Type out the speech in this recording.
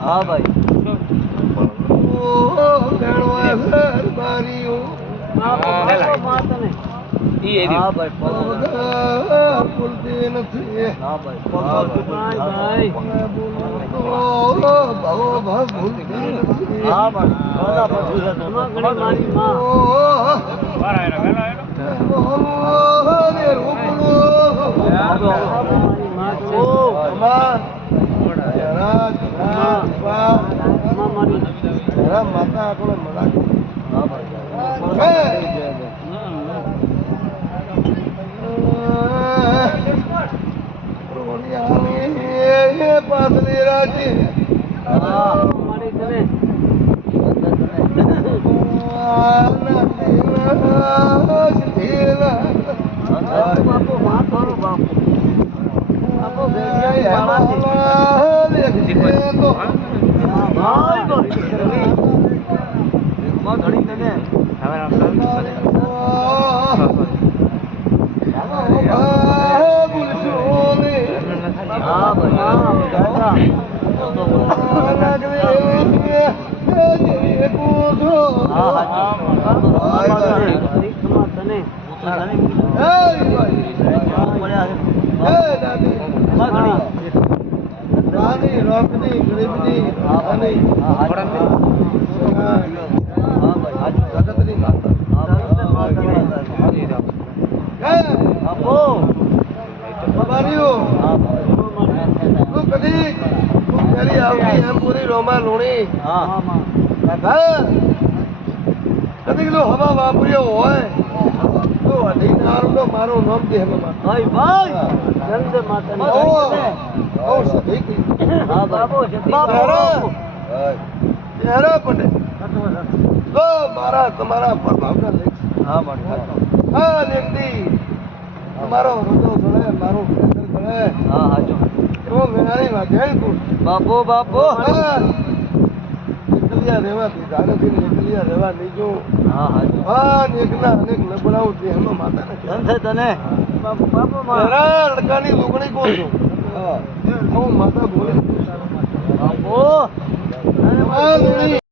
હા ભાઈ હા હવા વાપર્યો હોય તો અધિકારનો મારો નામ દે ભાઈ ભાઈ જલ્દ માતા ઓ સદીક હા બાબો જરા પડે તો મારા તમારા પ્રભાવના લેખ હા મારી હા લેખતી તમારો રોજો ગળે મારો કેન્દ્ર ગળે હા હાજો તો મેરાની વાધે તું બાપો બાપો એકલિયા રેવા દી દારેથી એકલિયા રેવા નીજો હા હાજો હા એકલા અનેક લબડાઉ દે હમ માતાને ધન તને બાપો બાપો મારા લડકાની લુગણી કોણ છું હા હું માતા બોલે બાપો અરે